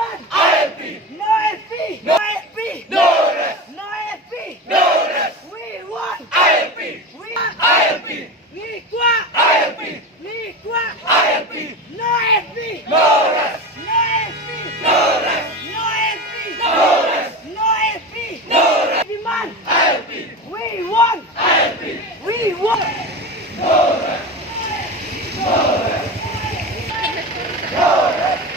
want ILP. No LP. No LP. No rest. No LP. No rest. We want ILP. We want ILP. Ni kuat ILP. Ni kuat ILP. No LP. No rest. No LP. No rest. No LP. No rest. No LP. No rest. Demand ILP. We want ILP. We want no rest. No rest. No rest.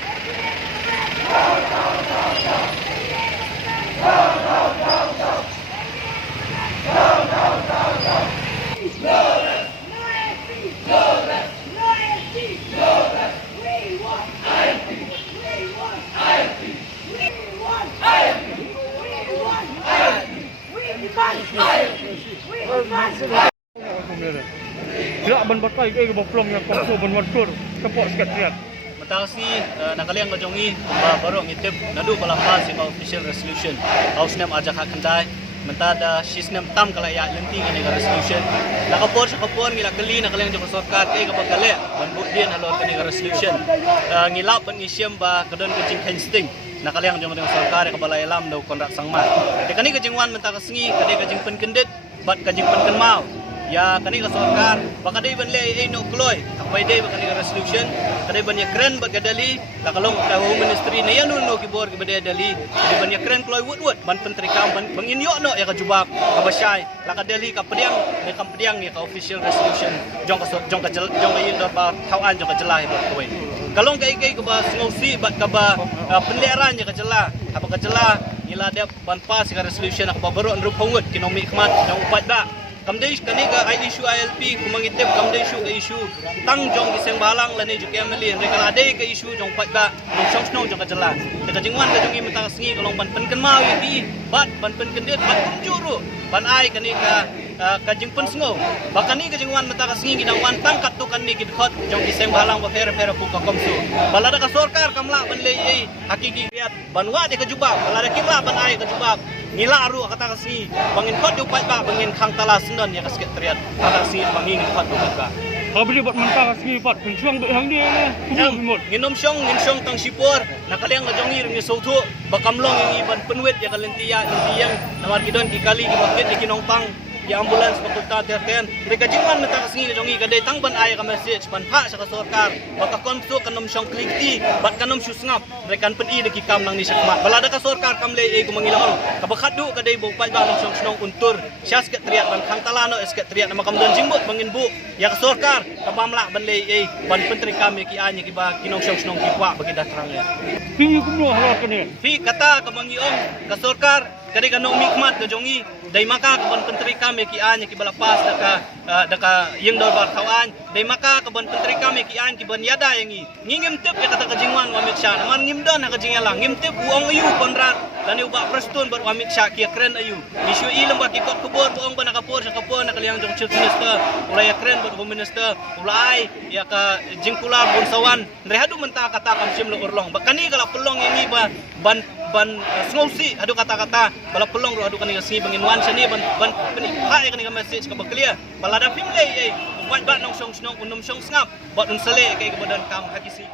Tidak ban-batai ke baplom yang kongso ban-ban-sur kepok sekretariat. Matasi nakaliang kajongi baru ngitip nadu balapa si official resolution. House name ajak hak kendai mentada sistem tam kala ya lenti ngene resolution. Nakapor sa kapor ngila kali nakaliang jong sarkar ke kapagale banbu dia nalor kani resolution. Ngilap pengisyam ba kadon kecing hensting nakaliang jong sarkar ka balai alam do kontrak sangma. De kani kejingwan mentaka sengi kade kejing penkendit bat kejing penkenmau. Ya kani ka sarkar bakadai ban le ai no kloy tapai dei bakani resolution kadai ban ya kren bat gadali lakalong ka home ministry na yan no kibor ke badai dali di ban ya kren kloy wut ban penteri kam ban bangin yo no ya ka jubak ka basyai lakadali ka pediang ni kam pediang ni ka official resolution jong ka yin do ba thawan jong ka jelai ba koi kalong kai kai ka ba ngosi bat ka ba penleran ya ka jela apa ka jela ila dia ban pas ka resolution ka baru rup pengut kinomi khmat jong upat ba kamdai kani ka issue ILP kumangitip kamdai issue tang jong giseng balang lani ju kemeli rekala dei ka issue jong patba jong song snow jong ka jela de ka jingwan ka jong imta sengi kalong ban pen mau yi bat ban pen kendit bat juru ban ai kani ka jing pen sngo bakani ka jingwan mata ka sengi gidang wan tang kat tu kan ni gid khot jong giseng balang ba fere pu ka komsu balada ka sarkar kamla ban le ei hakiki riat ban wa de ka jubak balada kimla ban ai ka jubak ngila aru kata kasi bangin khot du pai ba bangin khang tala sendon ya kasket triat kata kasi bangin khot du ka Abli bat mentah kasi bat pencuang be hang dia ni. Nginom syong tang sipor nakaliang ngajongi ring sautu bakamlong yang iban penwet ya kalentiya yang namar kidon kikali ki bakit ki kinongpang ya ambulans fakulta terten mereka jingan mata kasingi jongi kadai tang ban ay ka message ban pha sa sarkar baka konso kanom syong klikti bat kanom syusngap mereka pen i de kam nang ni sakmat balada ka sarkar kam le e kumangilong kabakhadu kadai bo pai ba syong snong untur syas ke triat ban khang talano es ke triat nama kam don jingbut bangin bu ya ka sarkar kabamla ban le e ban pentri kami ki anya ki ba kinong syong snong ki kwa bagi dah terang ya Pi kumno halal kene. fi kata kamangiong ka sarkar kadai kanong mikmat ka jongi dai maka kaban penteri kami ki anya ki balapas daka yang dor bar kawan dai maka kaban penteri kami ki anya ki ban yada yangi ngim tip ya kata kajingwan wamit sha man ngim don ha kajingala ngim tip uong ayu konrat dan uba prestun bar wamit sha ki kren ayu isu ilem ba ki kot kubur uong ba nakapur sa kapur nakaliang jong chief minister ulai kren bar home minister ulai ya ka jingkula bonsawan rehadu mentah kata kam sim lo urlong bakani kala pelong yangi ba ban snowsi adu kata-kata bala pelong ro adu kani si bangin wan sani ban ha ya kani message ka baklia balada pimlei ai wat ba nong song snong unum song snap bot un sale kai ke badan kam hakisi